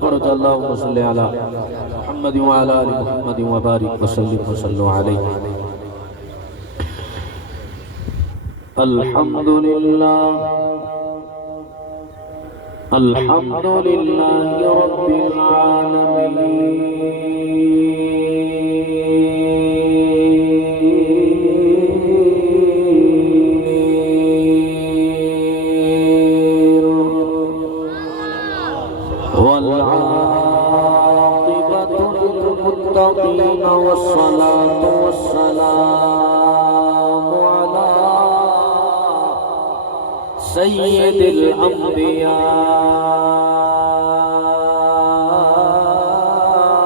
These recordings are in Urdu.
پڑھو تو اللہم صلی علی محمد وعلی آل محمد وبارک وسلم وصلو علیہ الحمدللہ الحمدللہ رب العالمین والمتقين والصلاة والسلام على سيد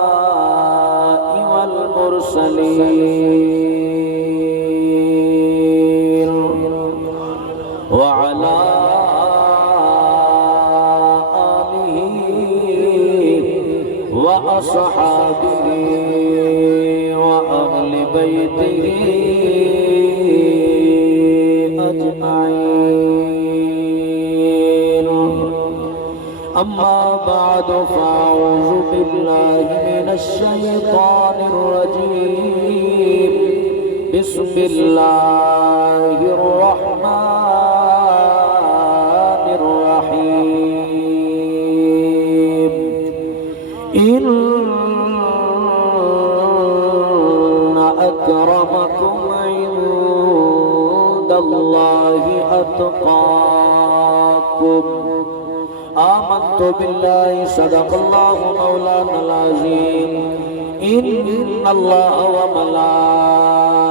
الأنبياء والمرسلين وعلى آله وأصحابه وأهل بيته أجمعين أما بعد فأعوذ بالله من الشيطان الرجيم بسم الله الرحمن الرحيم إن أكرمكم عند الله أتقاكم آمنت بالله صدق الله مولانا العظيم إن الله وملائكته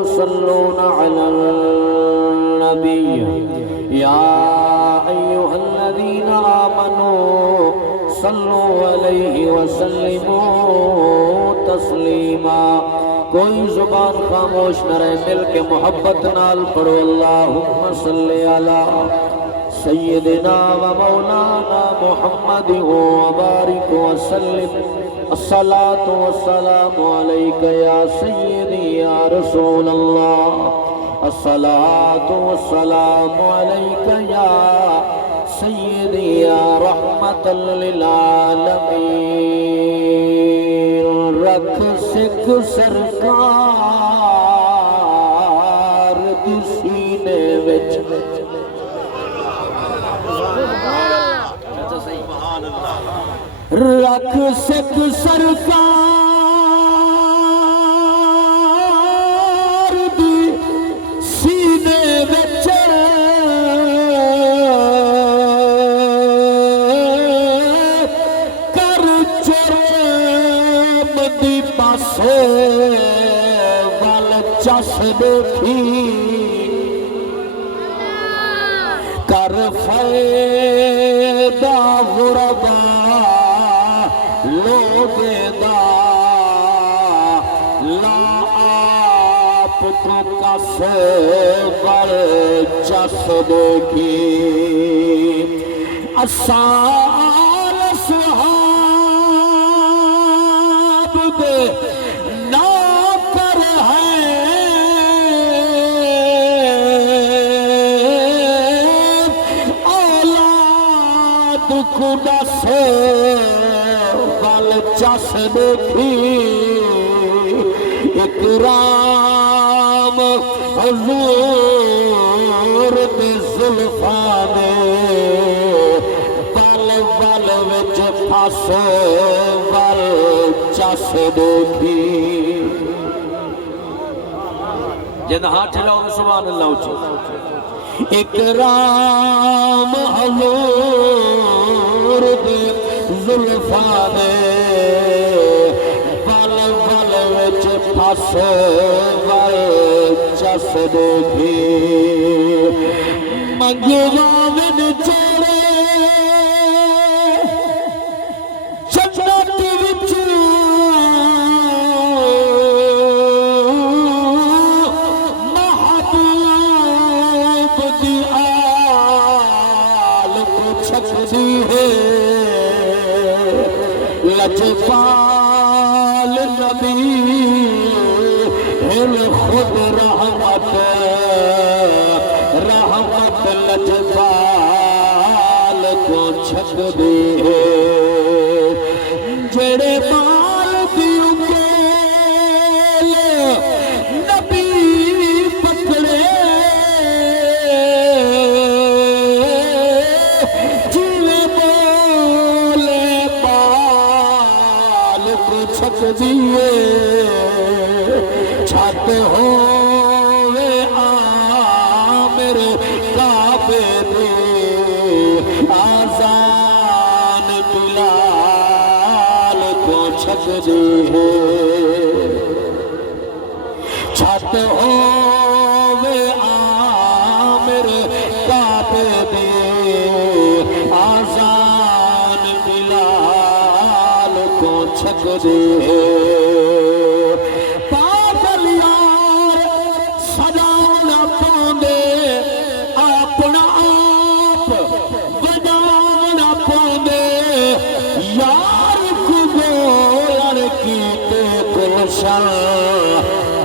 يصلون على النبي يا أيها الذين آمنوا صلوا علیہ وسلموا تسلیما کوئی زبان خاموش نہ رہے مل کے محبت نال پڑھو اللہم صلی علی سیدنا و مولانا محمد وبارک وسلم الصلاة والسلام علیک یا سیدی یا رسول اللہ الصلاة والسلام علیک یا سیدی یا رحمت للعالمین رکھ سکھ سرکار دی سینے وچ رکھ سکھ سرکار دی سینے وچ ول چس دیکھی کر فائدہ غربا لوگے دا لا آپ تو کس ول چس دیکھی اصال صحاب دے خدا سے بل چس دیکھی اکرام حضور دی زلفاں دے بل بل وچ پھس بل چس دیکھی جد ہاتھ لاؤ سبحان اللہ اچھی اکرام حضور دی زلفاں دے بل بل وچ پھس بل چس دیکھی منگوا ون چڑے جنت وچ لجپال نبی ہل خود رحمت رحمت لجپال کو چھک دی ہے سجدیے چھت ہووے عامر کعبے دے آزان بلال کو چھکدی ہے چھت ہووے عامر کعبے دے آزان بلال کو چھکدی ہے پاگل یار سجانا پاندے اپنا آپ بجانا پاندے یار کو گویار کیتے گلشن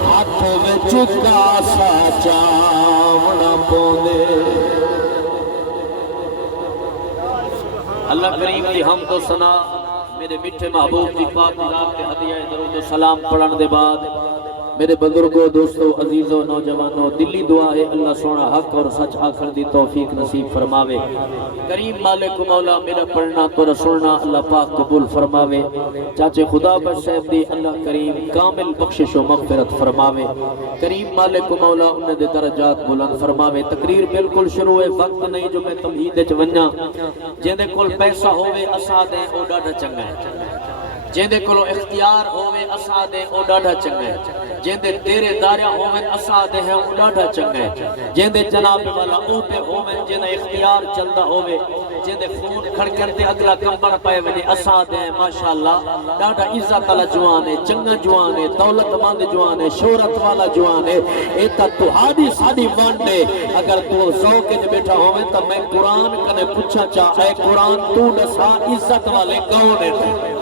ہاتھ وچ کاسا چاونا پاندے اللہ کریم کی حمد و ثنا میرے میٹھے محبوب کی پاک ذات کے ہدیہ درود و سلام پڑھن دے بعد میرے بزرگوں دوستوں عزیزوں نوجوانوں دلی دعا ہے اللہ سونا حق اور سچ آخر دی توفیق نصیب فرماوے کریم مالک مولا میرا پڑھنا تو سننا اللہ پاک قبول فرماوے چاچے خدا بخش صاحب دی اللہ کریم کامل بخشش و مغفرت فرماوے کریم مالک مولا انہیں دے درجات بلند فرماوے تقریر بالکل شروع ہے وقت نہیں جو میں تمہید وچ ونجاں جیندے کول پیسہ ہووے اساں دے او ڈاڈا چنگا ہے جیندے کولو اختیار ہووے اساں دے او ڈاڈا چنگا ہے جیندے تیرے داریا ہوویں اساں دے ہیں او ڈاڈا چنگا ہے جیندے جناب والا اوتے ہوویں جیندے اختیار چلدا ہووے جیندے فون کھڑکن تے اگلا کمبر پائے ونے اساں دے ماشاءاللہ ڈاڈا عزت والا جوان ہے چنگا جوان ہے دولت مند جوان ہے شہرت والا جوان ہے اے تا تہاڈی ساڈی وانڈ ہے اگر تو ذوق وچ بیٹھا ہوویں تا میں قرآن کنے پوچھا چا اے قرآن تو دسا عزت والے کون ہیں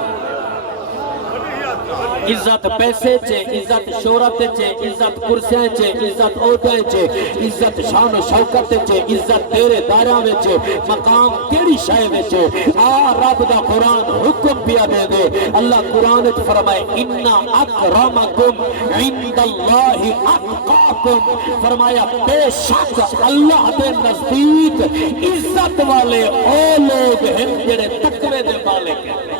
عزت پیسے چے عزت شہرت چے عزت کرسیاں چے عزت عہدے چے عزت شان و شوکت چے عزت تیرے داراں وچ مقام کیڑی شے وچ آ رب دا قرآن حکم پیا دے دے اللہ قرآن وچ فرمائے ان اکرمکم عند اللہ اتقاکم فرمایا بے شک اللہ دے نزدیک عزت والے او لوگ ہیں جڑے تقوی دے مالک ہیں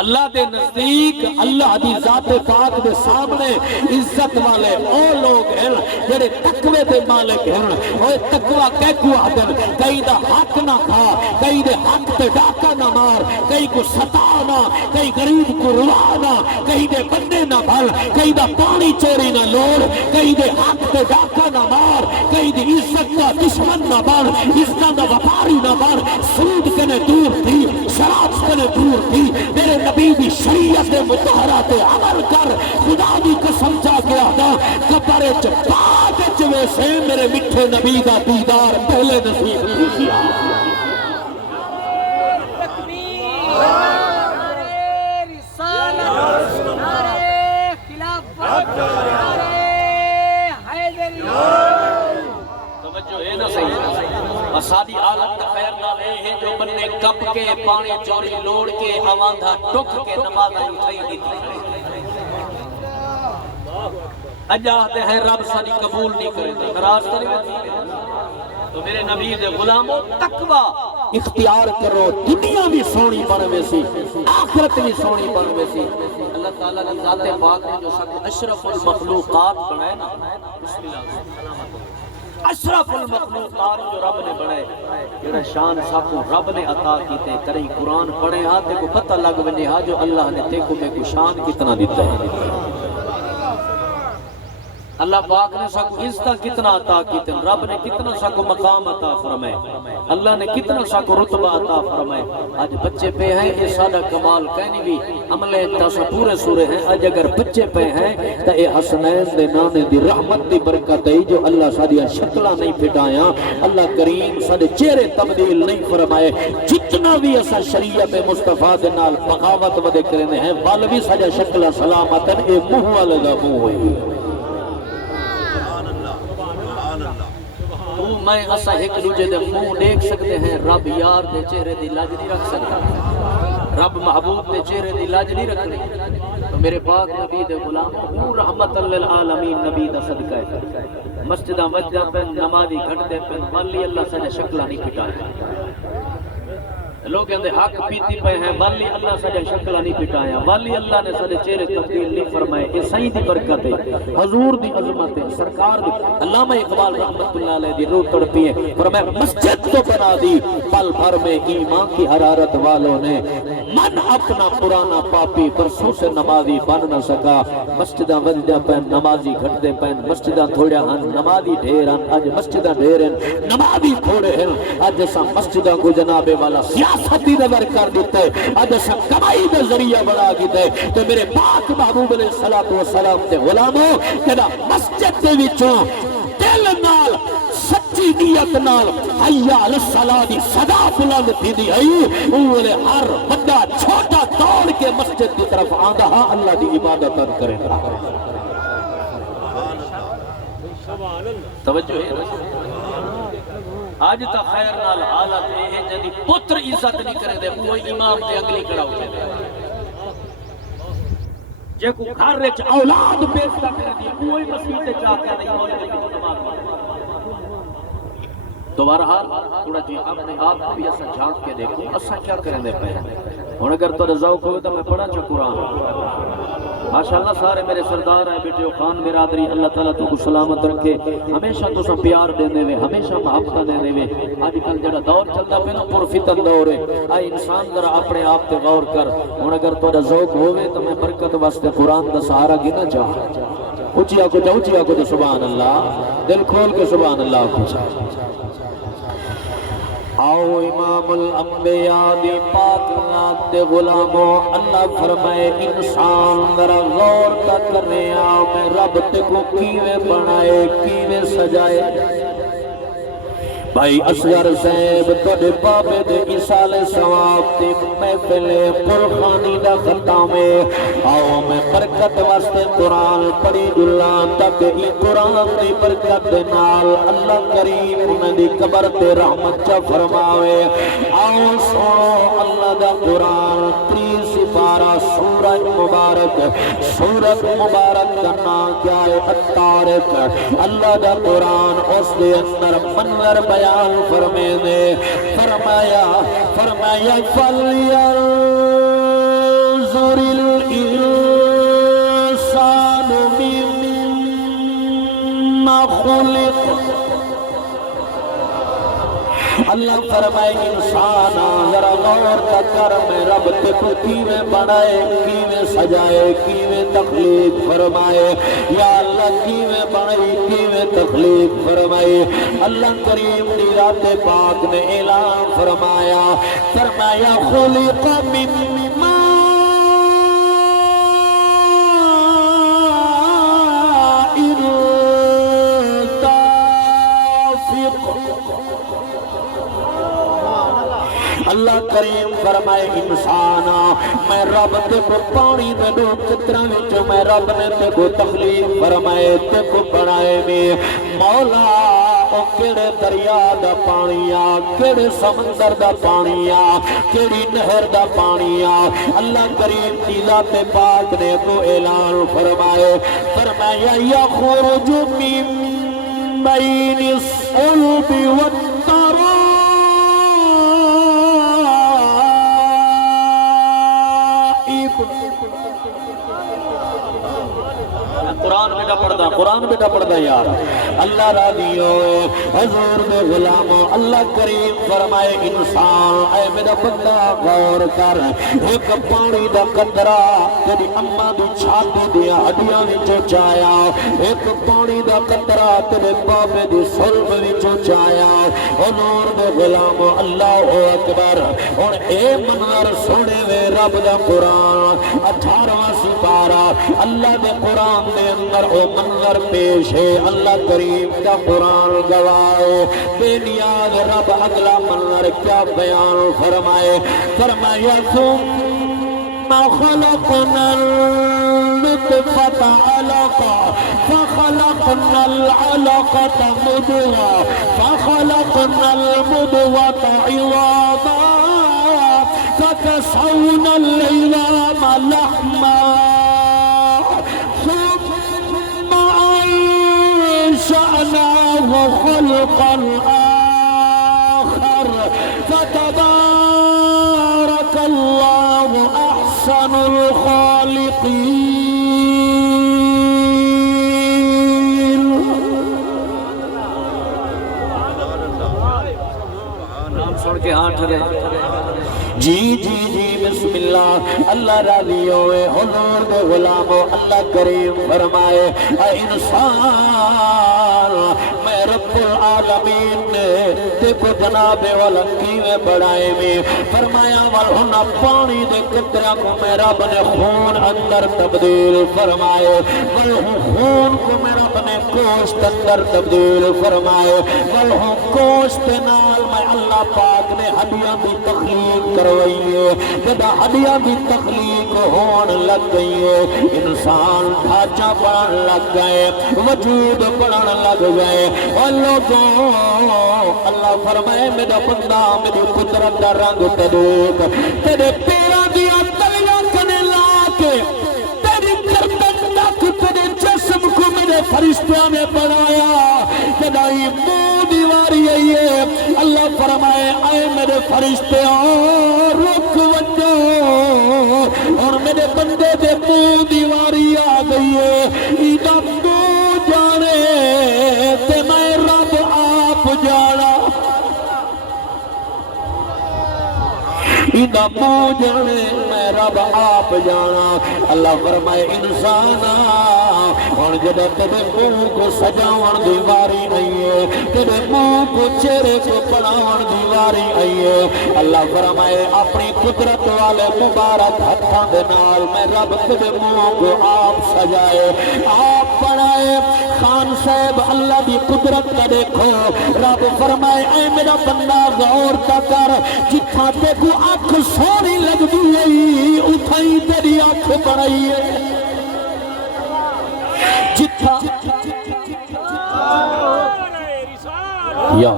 اللہ دے نزدیک اللہ دی ذات پاک دے سامنے عزت والے او لوگ ہیں جڑے تقوی دے مالک ہیں اوے تقوی کیکو آدن کئی دا حق نہ کھا کئی دے حق تے ڈاکہ نہ مار کئی کو ستانا کئی غریب کو روانا کئی دے بندے نہ بھل کئی دا پانی چوری نہ لوڑ کئی دے حق تے ڈاکہ نہ مار کئی دی عزت دا دشمن نہ بن عزت دا وپاری نہ بن سود کنے دور تھی شراب کنے دور تھی میرے نبی دی شریعت مطہرہ تے عمل کر خدا دی قسم چا کے آدھا قبر وچ بعد وچ ویسے میرے میٹھے نبی دا دیدار پہلے نصیب کیا سادی عالم کا خیر نال ہے جو بننے کپ کے پانی چوری لوڑ کے آواندھا ٹک کے نمازاں اٹھائی دیتی اجاہتے ہیں رب ساری قبول نہیں کرے ناراض نہیں ہوتی تو میرے نبی دے غلاموں تقوی اختیار کرو دنیا بھی سونی بن ویسی آخرت بھی سونی بن ویسی اللہ تعالیٰ کی ذات پاک نے جو سب اشرف المخلوقات بنائے نا بسم اللہ اشرف المخلوقات جو رب نے بڑھائے جڑا شان ساکو رب نے عطا کیتے کریں قرآن پڑھے ہاں تے کو پتہ لگ بنے ہاں جو اللہ نے تے کو میں کو شان کتنا دیتا ہے اللہ پاک نے ساکو عزت کتنا عطا کیتے رب نے کتنا ساکو مقام عطا فرمائے اللہ نے کتنا ساکو رتبہ عطا فرمائے آج بچے پہ ہیں یہ سادہ کمال کہنی بھی عملے تاسا پورے سورے ہیں آج اگر بچے پہ ہیں تو اے حسنین دے نانے دی رحمت دی برکت ہے جو اللہ سادیا شکلہ نہیں پھٹایا اللہ کریم سادے چہرے تبدیل نہیں فرمائے جتنا بھی ایسا شریعت مصطفیٰ دے نال بغاوت ودے کرنے ہیں والوی سادیا شکلہ سلامتن اے منہ والے دا منہ ہوئی میں اسا ایک دوجے دے منہ دیکھ سکتے ہیں رب یار دے چہرے دی لاج نہیں رکھ سکتا رب محبوب دے چہرے دی لاج نہیں رکھنی تو میرے پاک نبی دے غلام رحمت للعالمین نبی دا صدقہ ہے مسجدہ وجدہ پہ نمازی گھٹ دے پہ والی اللہ سے شکلہ نہیں پھٹائے لوگ کہتے حق پیتی پہ ہیں والی اللہ سجا شکل نہیں پٹایا والی اللہ نے سارے چہرے تبدیل نہیں فرمائے یہ صحیح دی برکت ہے حضور دی عظمت ہے سرکار دی علامہ اقبال رحمت اللہ علیہ دی روح تڑپی ہے فرمایا مسجد تو بنا دی پل بھر میں ایمان کی حرارت والوں نے من اپنا پرانا پاپی برسوں سے نمازی بن نہ سکا مسجداں ودیاں پین نمازی گھٹتے پین مسجداں تھوڑے ہن نمازی ڈھیر ہن اج مسجداں ڈھیر ہیں نمازی تھوڑے ہیں اج اساں مسجداں کو جناب والا سیاسی نظر کر دیتا ہے اج اساں کمائی دا ذریعہ بنا دیتا ہے تو میرے پاک محبوب علیہ الصلوۃ والسلام تے غلامو کہنا مسجد دے وچوں دل نال سچی نیت نال حی علی الصلاۃ دی صدا بلند تھی ہے اولے ہر بڑا چھوٹا دوڑ کے مسجد کی طرف آندا ہاں اللہ دی عبادت کرے توجہ ہے آج تا خیر نال حالت ہے جدی پتر عزت نہیں کرے دے وہ امام تے اگلی کڑا ہوتے دے جے کو گھر وچ اولاد بیچتا کر دی کوئی مسیح تے چاہ کے نہیں ہونے دے نماز تو بہرحال تھوڑا جی اپنے آپ کو بھی ایسا جھانک کے دیکھو اسا کیا کریں دے پہ اور اگر تو ذوق ہو تو میں پڑھا چا قرآن ماشاءاللہ سارے میرے سردار ہیں بیٹے خان برادری اللہ تعالیٰ تو کو سلامت رکھے ہمیشہ تو سب پیار دینے ہوئے ہمیشہ محبت دینے ہوئے آج کل جڑا دور چلتا پہ نا پرفتن دور ہے آئی انسان ذرا اپنے آپ تے غور کر اور اگر تو ذوق ہوئے تو میں برکت واسطے قرآن دا سہارا گنا چاہ اچھیا کو تو سبحان اللہ دل کھول کے سبحان اللہ کو چاہ آؤ امام الانبیاء دی پاک نات دے غلاموں اللہ فرمائے انسان ذرا غور تا کرنے آؤ میں رب تے کو کیویں بنائے کیویں سجائے بھائی اصغر صاحب توڑے بابے دے اسال ثواب تے محفل پرخانی دا ختامے آؤ میں برکت واسطے قرآن پڑھی اللہ تک ای قرآن دی برکت نال اللہ کریم انہیں دی قبر تے رحمت چا فرماوے آؤ سنو اللہ دا قرآن 30 سپارہ سورج مبارک کا نام کیا ہے الطارق اللہ دا قرآن اس دے اندر منور بیان فرمے دے فرمایا فَلْيَنْظُرِ الْإِنسَانُ مِمَّا خُلِقَ اللہ فرمائے انسان ذرا غور کا کر میں رب تے کو کیویں بنائے کیویں سجائے کیویں تخلیق فرمائے یا اللہ کیویں بنائی کیویں تخلیق فرمائے اللہ کریم دی ذات پاک نے اعلان فرمایا خلق من ماء اللہ کریم فرمائے انسانا میں رب تے کو پانی میں دو قطرہ وچوں میں رب نے تے کو تخلیق فرمائے تے کو بنائے میں مولا او کیڑے دریا دا پانیا کیڑے سمندر دا پانیا کیڑی نہر دا پانیا اللہ کریم دی ذات پاک نے کو اعلان فرمایا یخرج من بین الصلب والترائب قرآن بیٹا پڑھتا یار اللہ راضی ہو حضور دے غلاموں اللہ کریم فرمائے انسان اے میرا بندہ غور کر ایک پانی دا قطرہ تیری اماں دی چھاتی دیا ہڈیاں وچوں چایا ایک پانی دا قطرہ تیرے بابے دی سلب وچوں چایا حضور دے غلاموں اللہ اکبر ہن اے منظر سونے وے رب دا قرآن 18واں سپارہ اللہ دے قرآن دے اندر او منظر پیش ہے اللہ کریم کا قرآن گواہ بے نیاز رب اگلا منظر کیا بیان فرمائے ثم خلقنا النطفة علقة فخلقنا العلقة مضغة فخلقنا المضغة عظاما فكسونا العظام لحما خلقا آخر فتبارك احسن الخالقین. نام سن کے ہاں ٹھہرے. جی جی جی بسم اللہ. اللہ راضی ہوئے حضور دے غلامو. اللہ کریم فرمائے اے انسان میں رب العالمین نے دیکھو جناب والکی میں بڑھائے میں فرمایا والہنا پانی دے قطرہ کو میں رب نے خون اندر تبدیل فرمائے والہوں خون کو میں رب نے گوشت اندر تبدیل فرمائے والہوں گوشت نال میں اللہ پاک نے ہڈیاں بھی تخلیق کروائی ہے. جدا ہڈیاں بھی تخلیق ہون لگ گئی ہے انسان ڈھانچہ بڑھن لگ گئے وجود بڑھن لگ گئے. اور لوگوں اللہ فرمائے میرا بندہ میری قدرت دا رنگ تے دیکھ تیرے پیرا دیا تلیاں کنے لا کے تیری گردن تک تیرے جسم کو میرے فرشتوں نے بنایا. جدائی منہ دیواری ہے اللہ فرمائے اے میرے فرشتے رک وجو اور میرے بندے دے منہ دیواری آ گئی ہے. ایدہ منہ جانے تے میں رب آپ جانا. ایدہ منہ جانے میں رب آپ جانا. اللہ فرمائے انسانا اور جدہ تیرے منہ کو سجاون دیواری نہیں ہے تیرے منہ کو چہرے کو پڑھاون دیواری نہیں ہے. اللہ فرمائے اپنی قدرت والے مبارک ہتھاں دے نال میں رب تیرے منہ کو آپ سجائے آپ پڑھائے. خان صاحب اللہ دی قدرت کا دیکھو. رب فرمائے اے میرا بندہ غور تا کر جتھاں تے کو آنکھ سونی لگ دی ہے اتھائی تیری آنکھ بڑھائی ہے. جتھا یا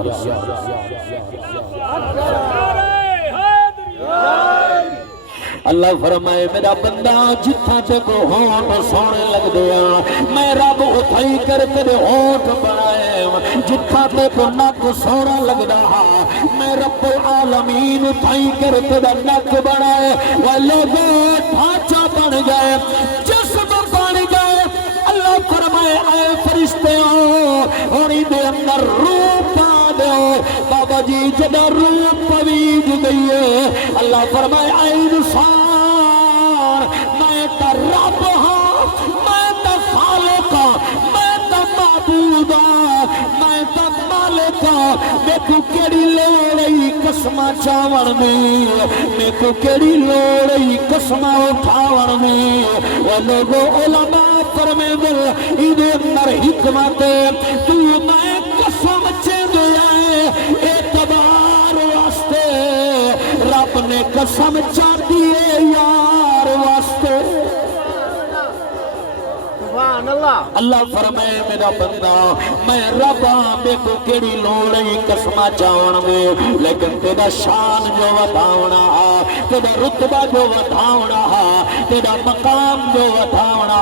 اللہ فرمائے میرا بندہ جتھا تے کو ہونٹ سونے لگ دیا میں رب اتھائی کر تیرے ہونٹ بنائے. جتھا تے کو نک سونا لگ رہا میں رب العالمین اتھائی کر تیرے نک بنائے. وہ لوگوں ڈھانچہ بن گئے جسم بن گئے. اللہ فرمائے اے فرشتے اور دے اندر روح پا دو. بابا جی جدہ روح پویج گئی ہے اللہ فرمائے اے انسان میں تا رب ہاں میں تا خالق ہاں میں تا معبود ہاں میں تا مالک ہاں. میں کو کیڑی لوڑی قسمہ چاون میں میں کو کیڑی لوڑی قسمہ اٹھاون میں. وہ لوگوں علماء فرمے دل ایدے اندر حکمت تو میں قسم چے دیا ہے اعتبار واسطے رب نے قسم چاہتی ہے یار واسطے. اللہ فرمائے میرا بندہ میں ربا میں کو کیڑی لوڑی قسمہ چاون میں لیکن تیرا شان جو ودھاونا تیرا رتبہ جو ودھاونا تیرا مقام جو ودھاونا.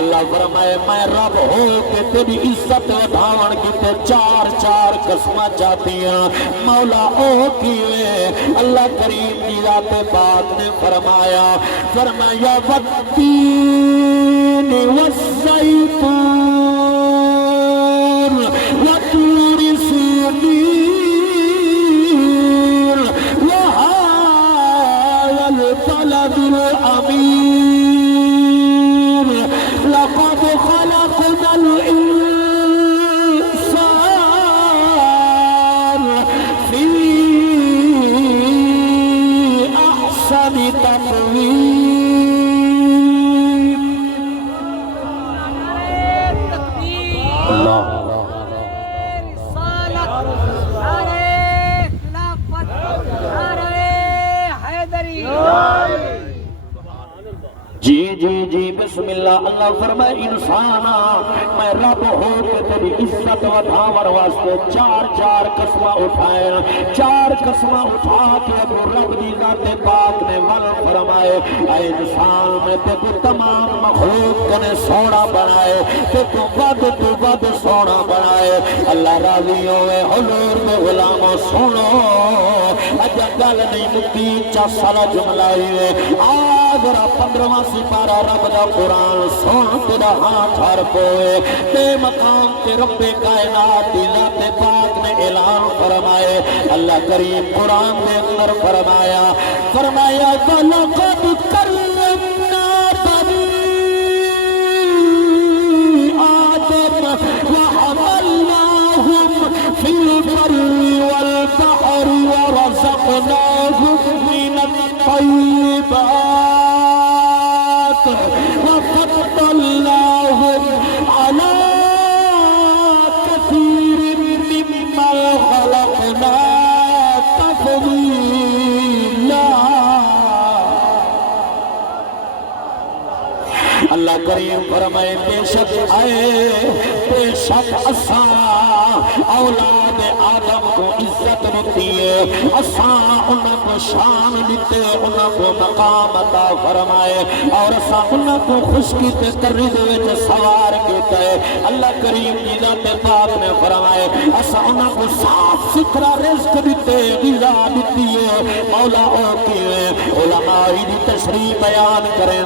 اللہ فرمائے میں رب ہو کہ تیری عزت ودھاون کی تے چار چار قسمہ چاہتی ہیں. مولا او کیوے اللہ کریم کی ذات پاک نے فرمایا والتین والزیتون وطور سینین وهذا البلد الأمين لقد خلقنا الإنسان في أحسن تقويم. جی جی جی بسم اللہ. اللہ فرمائے انسانا میں رب ہو کے تیری عزت ودھاون واسطے چار چار قسمہ اٹھائے. چار قسمہ اٹھا کے ابو رب دی ذات پاک نے ول فرمائے اے انسان میں تے کو تمام مخلوق کنے سونا بنائے تے کو ود سونا بنائے اللہ راضی ہوئے حضور میں غلاموں سنو اجا گل نہیں مکی چا سارا جملہ ہوئے آگرہ 15واں سپارہ رب دا قرآن سن تیرا ہاتھ ہر کوئے تے مقام تے رب کائنات دی ذات پاک نے اعلان فرمائے اللہ کریم قرآن میں اندر فرمایا وَلَقَدْ كَرَّمْنَا بَنِي آدَمَ وَحَمَلْنَاهُمْ فِي الْبَرِّ وَالْبَحْرِ وَرَزَقْنَاهُمْ مِنَ الطَّيِّبَاتِ وَفَضَّلْنَاهُمْ عَلَى كَثِيرٍ مِّمَّنْ خَلَقْنَا تَفْضِيلًا اللہ کریم فرمائے بے شک اساں اولاد آدم کو عزت دیتی ہے اساں انہوں کو شان دیتے انہوں کو مقام عطا فرمائے اور اساں انہوں کو خشکی تے کری دے وچ سوار کیتا ہے اللہ کریم کی ذات پاک نے فرمائے اساں انہوں کو صاف ستھرا رزق دیتے غذا دیتی ہے مولا او کیے علماء دی تشریح بیان کریں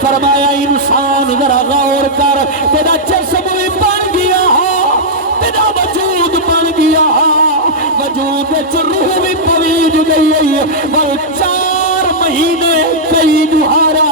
فرمایا انسان ذرا غور کر تیرا جسم بھی بن گیا تیرا وجود بن گیا وجود روح بھی پویج گئی اور 4 مہینے کئی دہارا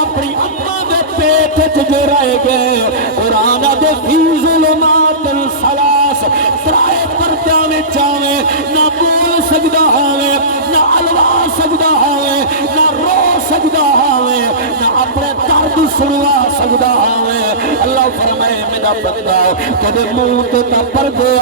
اپنی اماں دے پیٹ جو رہ گئے قرآن دے فی ظلمات الثلاث 3 پردیاں وچ آویں نہ بول سکدا ہوے نہ الوا سکدا ہوے نہ رو سکدا ہوے نہ اپنے درد سنوا سکدا ہوے اللہ فرمائے میرا بندہ کدے منہ تے تا پردے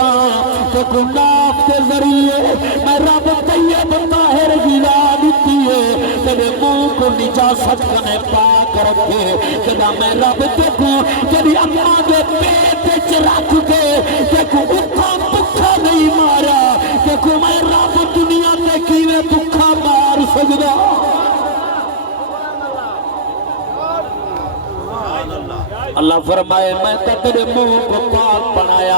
تو گناہ کے ذریعے میں رب طیب طاہر گلا دیتی ہے کدے منہ کو نجاست کنے پاک رکھے کدا میں رب دیکھوں کدی اماں دے پیٹ وچ رکھ کے دیکھوں اکھا پکھا نہیں مارا دیکھوں میں رب دنیا تے کیویں پکھا مار سکدا اللہ فرمائے میں تیرے منہ کو پاک بنایا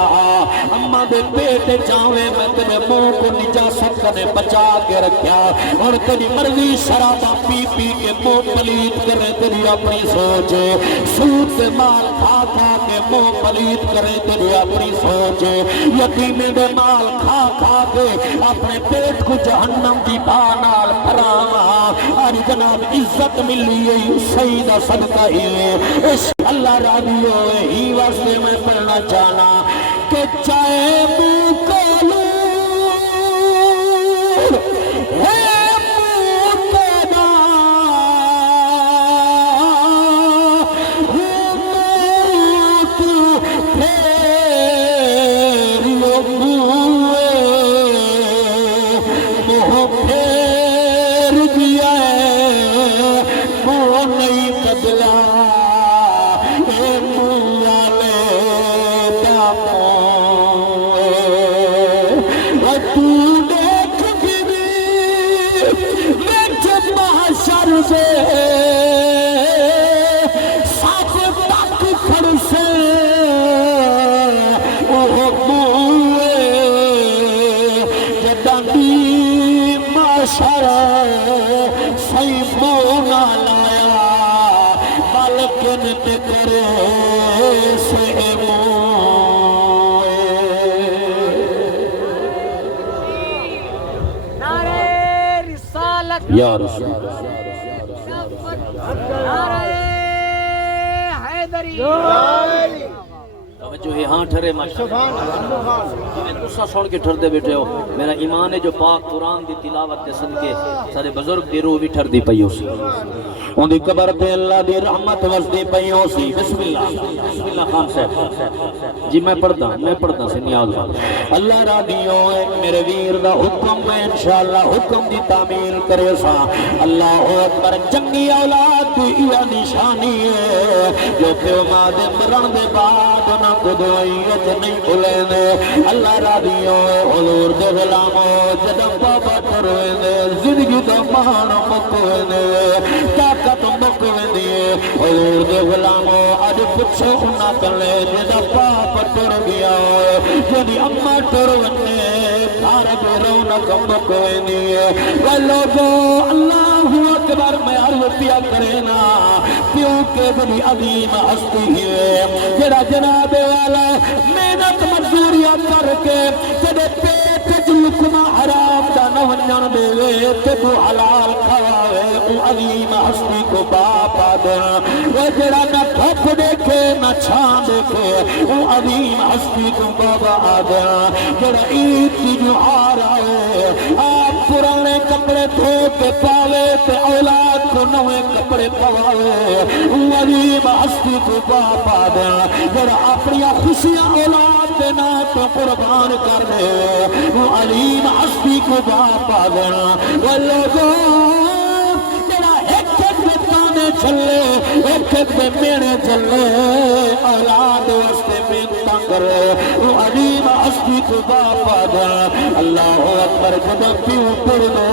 اماں دے پیٹ جاویں میں تیرے منہ کو نجاست کنے بچا کے رکھیا اور تیری مرضی شرابہ پی پی کے منہ پلیت کرے تیری اپنی سوچ سود سے مال کھا کھا کے منہ پلیت کرے تیری اپنی سوچ یتیمے دے مال کھا کھا کے اپنے پیٹ کو جہنم دی بانال پراما اور جناب عزت ملی سیدہ صدقہ ہی اللہ راضی ہوئے ہی واسطے میں پڑھنا چاہنا کہ چاہے منہ کالور ہے منہ تیرا منہ تو پھیری منہ پھیر دیا منہ نہیں بدلا سے ساتھ تک کھڑ سے جدی معاشر سی مونا لایا بلکن کرے سے یا رسول جو ہے ہاں ٹھرے ماشاءاللہ تسا سن کے ٹھر دے بیٹھے ہو میرا ایمان ہے جو پاک قرآن دی تلاوت دے صدقے سارے بزرگ دی روح بھی ٹھر دی پئی ہو سی ان دی قبر تے اللہ دی رحمت وسدی پئی ہو سی بسم اللہ خان صاحب جی میں پڑھدا سے نیاز اللہ راضی ہوئے میرے ویر دا حکم میں انشاءاللہ حکم دی تعمیل کرے سا اللہ اکبر چنگی اولاد دی یہ نشانی ہے جو پیو ماں دے مرن دے بعد نہ کو دعائیت نہیں بھولے دے اللہ راضی ہوئے حضور دے غلاموں جدم بابا تروے دے زندگی تو سامان مک ویندے طاقت مک ویندی حضور دے غلامو اج پچھو نہ کلے جدا پاپ ٹر گیا جدی اماں ٹر ونے گھر دے رونق مک ویندی اے لوگو اللہ اکبر میں عرض پیا کرے نا کیونکہ بڑی عظیم ہستی ہے جڑا جناب والا محنت مزدوریاں کر کے جڑے پیٹ وچ لقمہ حرام دا نہ ونجن دے تے تو حلال کھاوے او عظیم ہستی کو باپ آدھا وہ جڑا نہ دھوپ دیکھے نہ چھاں دیکھے او عظیم ہستی کو بابا آدھا جڑا عید کی جو آ رہا ہے آپ پرانے کپڑے دھو کے پاوے تے اولاد کو نوے کپڑے پواوے عظیم ہستی کو باپ آدھا جڑا اپنی خوشیاں اولاد دے نا تو قربان کر دے وہ عظیم ہستی کو باپ آدھا وہ لوگوں جڑا ایک ایک دے تانے چلے ایک ایک دے مینے چلے اولاد واسطے محنتاں کرے وہ عظیم ہستی کو باپ آدھا اللہ اکبر جدا پیو پڑ دو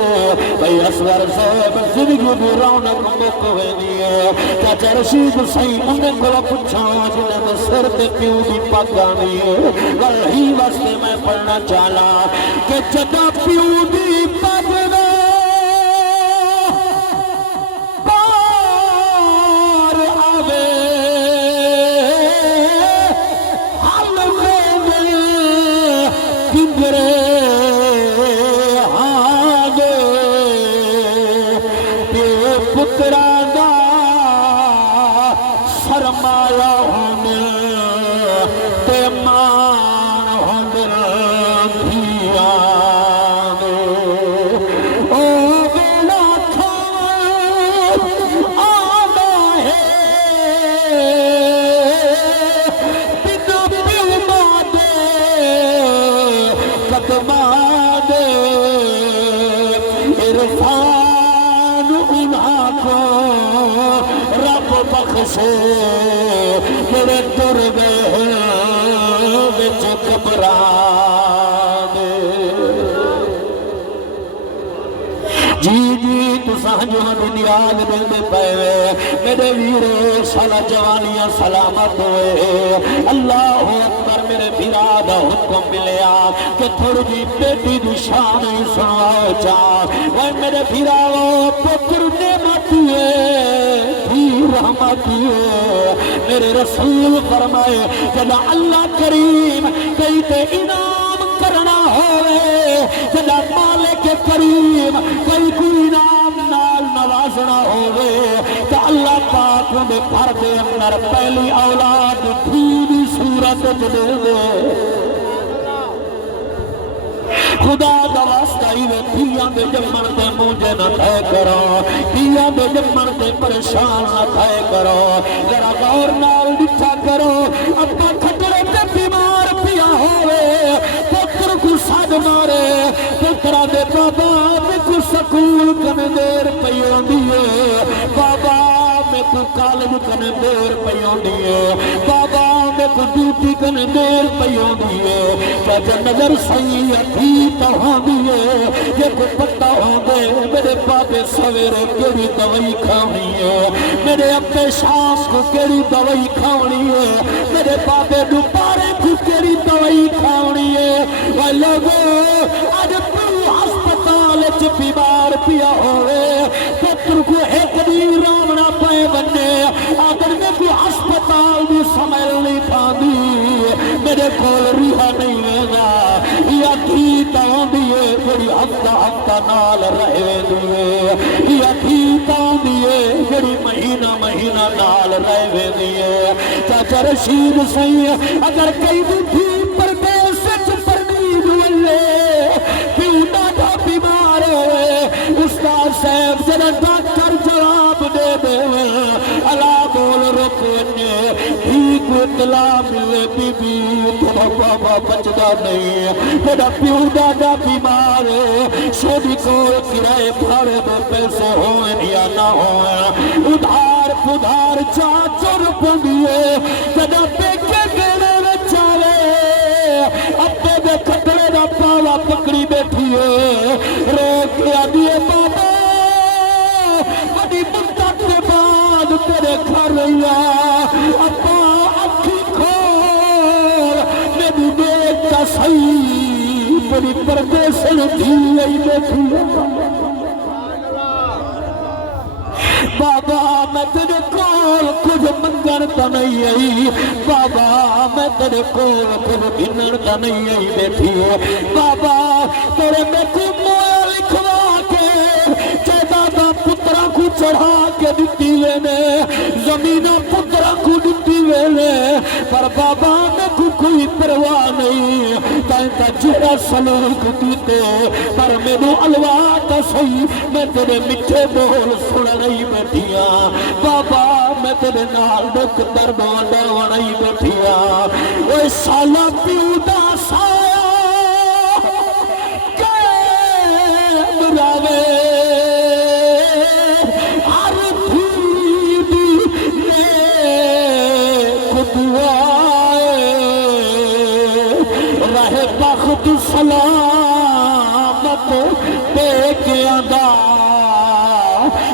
بھئی اصغر صاحب زندگی دی رونق مک ویندی ہے چاچا رشید صحیح انہیں کو پوچھا جنہیں دے سر تے پیو دی پگ آنی ہے وہی واسطے میں پڑھنا چاہلا کہ جدا پیو دی پگ دے پار آوے حل میں کنجرے پترانا سرمایا ہونے تے مان ہونے دھیانے او بینا کھان آنا ہے بنا بیما دے قدمہ دے عرفان انہاں کو رب بخشے میرے در گئے وچ گھبرانے جی جی تساں جو دنیاد دے پے میرے ویرے سالا جوانیاں سلامت ہوئے اللہ اکبر میرے بھرا دا حکم ملیا کہ تھوڑ جی بیٹی دی شان سناؤ چاہ اے میرے بھرا پتر نعمت ہے رحمت ہے میرے رسول فرمائے جدا اللہ کریم کئی تے انعام کرنا ہوئے جدا مالک کریم کئی کو انعام نال نوازنا ہوئے تو اللہ پاک نے گھر دے اندر پہلی اولاد پھولی صورت دے دے خدا دا واسطہ ہی وے دھیاں دے جمن دے مونجے نہ تھے کرو دھیاں دے جمن دے پریشان نہ تھے کرو ذرا غور نال ڈٹھا کرو ابا کھٹڑے تے بیمار پیا ہوئے پتر کو ساد مارے پترا دے بابا میں کو سکول کنے دیر پیوں دیئے بابا میں کو کالج کنے دیر پیوں دیئے بابا میں کو ڈیوٹی کنے دیر پیوں دیئے چاچا نظر صحیح تھی تو ہوں دیئے یہ کو پتہ ہوں دے میرے بابے سویرے کیڑی دوائی کھاؤنی ہے میرے ابے شام کو کیڑی دوائی کھاؤنی ہے میرے بابے دوپارے کو کیڑی دوائی کھاؤنی ہے وہ لوگوں آج پورو ہسپتال چ بیمار پیا ہوئے پتر کو ایک دن رامنا پائے بنے اگر میں کو ہسپتال بھی سمیل نہیں پاندی میرے کول ریحا نہیں ہوگا یا تھی تاؤں دیئے جڑی ہفتہ ہفتہ نال رہے دیئے یا تھی تاؤں دیئے جڑی مہینہ مہینہ نال رہے دیئے چاچا رشید صحیح اگر کئی تھی پردیس سچ پردید والے کیوں ڈاٹا بیمار ہوئے استاد صاحب جڑا ڈاکٹر جواب دے دے اللہ بول رکھنے ہی کو اطلاع ملے بی بی تھوڑا بابا بچدا نہیں میرا پیو ڈاڈا بیمار سوڑی کو کرائے بھارے دو پیسے ہوئے یا نہ ہوئے ادھار پدھار چاچر پندیے جدا پیکے گینے میں چاہے اپنے دے کھٹڑے دا پاوا پکڑی بیٹھیے روک یا دیئے بابا بھائی بڑی پردیسن تھی آئی بیٹھی بابا میں تیرے کول کچھ منگن تا نہیں آئی بابا میں تیرے کول کچھ گھنن تا نہیں آئی بیٹھی بابا تیرے میں کو مویا لکھوا کے جائیداداں پتراں کو چڑھا کے دتی وینے زمیناں پتراں کو دتی وینے پر بابا میں کو کوئی پرواہ نہیں تائیں تا جہرا سلوک دیتے پر میرو الوا تا صحیح میں تیرے مٹھے بول سن نہیں بیٹھیا بابا میں تیرے نال دکھ درد وڈا نہیں بیٹھیا اوے سالا پیو دا سایا کہ مراوے ہر دھید نے خدوائے رہ بخت سلامت دے کے آدھا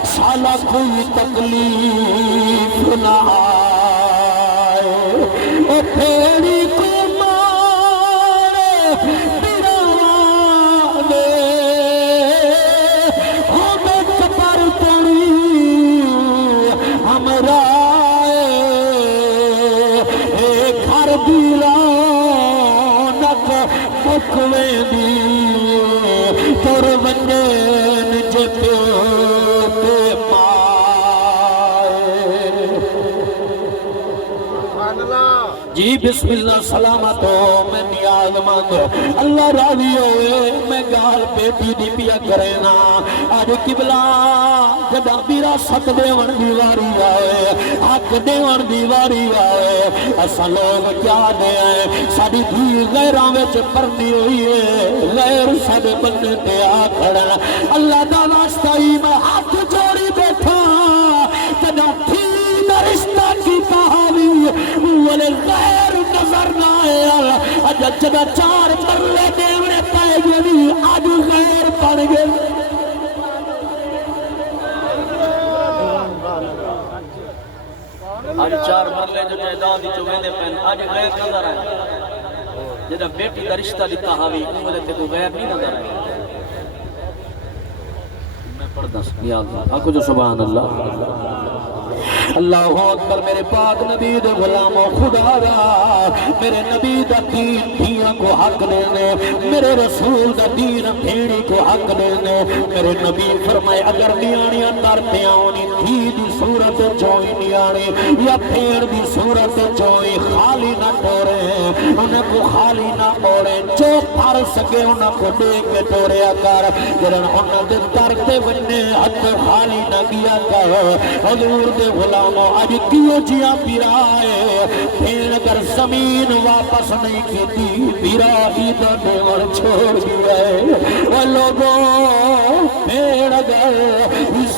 سالا کوئی تکلیف نہ آئے او پھیڑی کو مارے پیرانے ہمیں کپر پڑی ہمرائے اے گھر دی رونق مکوے دی تر ونجن جتے جی بسم اللہ سلامت ہو میں نیاز مند اللہ راضی ہوئے میں گال بیٹی دی پیا کرینا آج قبلہ جدا بیرا ست دیون دیواری آئے حق دیون دیواری آئے ایسا لوگ کیا دے آئے ساڑی بھی غیران ویچ پرنی ہوئی ہے غیر سب بندے تے آکھڑا اللہ دا واسطائی میں ہاتھ جوڑی بیٹھا جدا تھی رشتہ کی تحاوی والے غیر نظر نہ آیا اجا جدا چار مرلے دیونے پائے گئے آج غیر پڑ گئے آج چار مرلے جو جائیداد جو ویندے پہن آج غیر نظر آئے جدا بیٹی کا رشتہ دیتا حاوی والے تے کو غیر نہیں نظر آئے میں پڑھتا سکیا اللہ آکو جو سبحان اللہ اللہ اکبر میرے پاک نبی دے غلاموں خدا را میرے نبی دا دین دھیاں کو حق دینے میرے رسول دا دین بھیڑی کو حق دینے میرے نبی فرمائے اگر نیانیاں ترتے آنی دھی دی صورت چوئی نیانی یا پھیر دی صورت چوئی خالی نہ ٹورے انہیں کو خالی نہ اوڑے جو پھر سکے انہیں کو دے کے ٹورے اکر جرن انہیں دے ترتے وننے حد خالی نہ گیا کر حضور دے غلاموں آج کیوں جیاں پیرائے پھر اگر زمین واپس نہیں کیتی پیرا عیدہ دیور چھوڑ گئے وہ لوگوں پھر اگر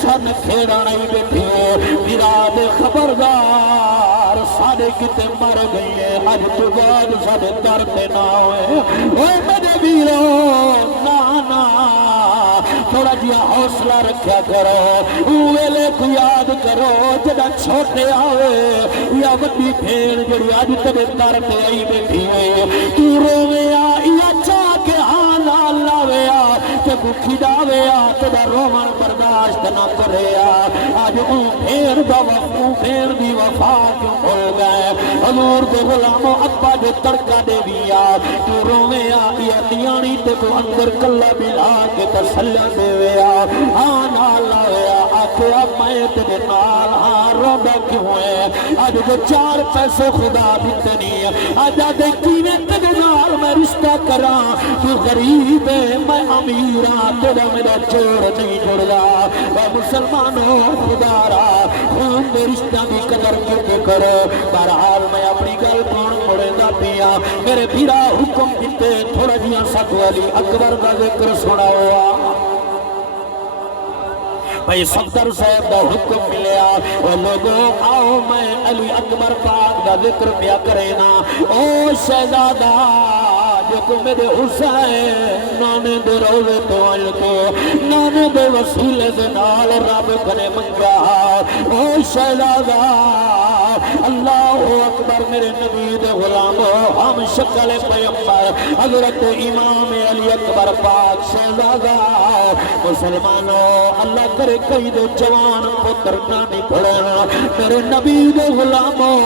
سن کھیڑا نہیں بیٹھے پیرا دے خبردار سارے کتے مر گئے آج تو بعد سارے درتے نہ ہوئے اوہ میرے بیروں نانا تھوڑا جیا حوصلہ رکھیا کرو ویلے کو یاد کرو جدا چھوٹے آوے یا وڈی پھیڑ جڑی آج تبے ترتے آئی بیٹھی ہوئے تو رویا یا چاہ کے حالا لاویا تے کو کھڑاویا تدا رومن برداشت نہ کریا آج اون پھیڑ دا وفو پھیڑ دی وفا کیوں ہو گئے حضور دے غلاموں ابا دے تڑکا دے بیا تو رویا یا دیانی تے کو اندر کلا ملا کے تسلہ دے ویا آنا لاویا آکھیا میں تیرے نال ہاں روڈا کیوں ہے آج جو چار پیسے خدا بھتنی آج آدھے کیویں تیرے نال میں رشتہ کران تو غریب ہے میں امیران تیرا میرا چور نہیں جڑا اے مسلمانوں خدا را خون میں رشتہ بھی قدر کیوں کرو بہرحال میں اپنی گل کون مڑے دا پیا میرے بھیرا حکم دیتے تھوڑا جیاں ساتھ والی اکبر کا ذکر سنا ہوا بھئی صفدر صاحب دا حکم ملیا وہ لوگوں آؤ میں علی اکبر پاک دا ذکر پیا کرینا او شہزادہ دیکھو میرے حسین نانے دے روزے تو آل کے نانے دے وسیلے دے نال رب کرے منگا او شہزادہ اللہ اکبر میرے نبی دے غلامو ہم شکل پیغمبر حضرت امام علی اکبر پاک شہزادہ مسلمانوں اللہ کرے کئی دے جوان پتر نہ نکھڑا میرے نبی دے غلاموں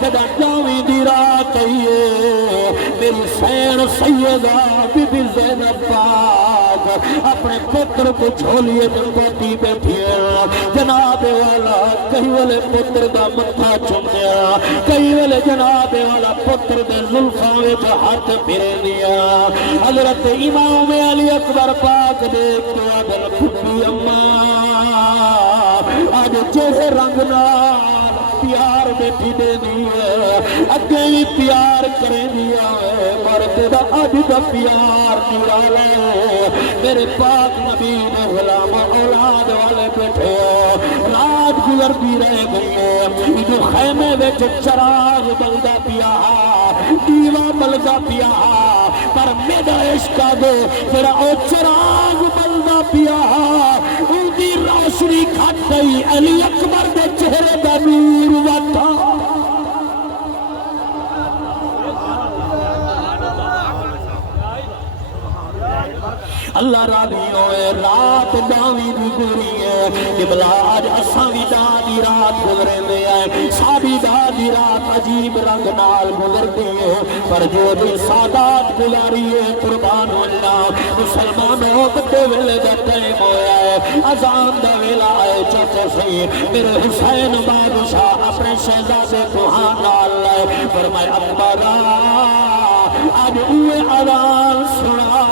جدا جاوی دی رات آئیے میری سین سیدہ بی بی زینب پاک اپنے پتر کو جھولیے جنبوتی بیٹھی ہے جناب والا کئی والے پتر دا متھا چمدیا کئی والے جناب والا پتر دے زلفاں وچ ہاتھ پھیرے دیا حضرت امام علی اکبر پاک دیکھ کے آدھل پھٹی اماں آج جیسے رنگ نال پیار بیٹھی دے دیا اگے بھی پیار کرے دیا مرد دا آج دا پیار نرالے میرے پاک نبی نے غلام اولاد والے بیٹھے رات گزرتی رہ گئی جو خیمے وچ چراغ بلدا پیا دیوا بلدا پیا پر میرا عشق دے تیرا او چراغ بلدا پیا ان دی روشنی کھٹ گئی علی اکبر دے چہرے دا نور وٹا اللہ راضی ہوئے رات داوی گزری ہے قبلہ آج اساں بھی دی رات گزرے دے ہیں ساڑی دی رات عجیب رنگ نال گزر دی ہے پر جو بھی سادات گزاری ہے قربان اللہ مسلمانوں بڑے ویلے دا ٹائم ہویا ہے اذان دا ویلا ہے چچا سی میرے حسین بادشاہ اپنے شہزادے کو ہاں نال لائے فرمائے اکبرہ آج اوے اذان سنا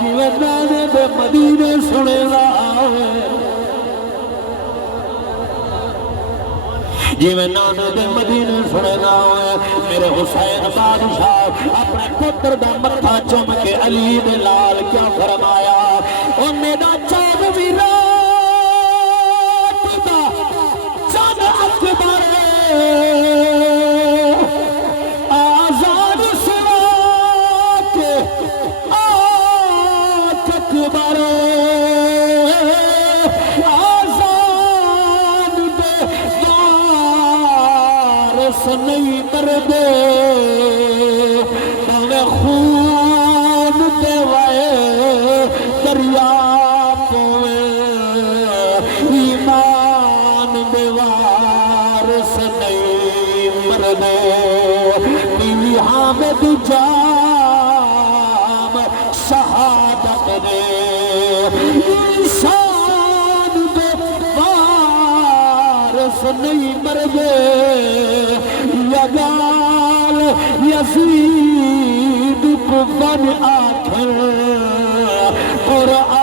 جیوے نانے دے مدینے سنے لاؤے جیوے نانے دے مدینے سنے لاؤے میرے حسین بادشاہ اپنے پتر دا متھا چم کے علی دے لال کیا فرمایا او میرا چاند بھی رات دا چاند اکبر نہیں مردے ہمیں خون دے وائے دریا پوے ایمان دے وارس نہیں مردے بیوی حامد جام شہادت دے انسان دے وارس نہیں مردے یگال یزید کو بن آخر قرآن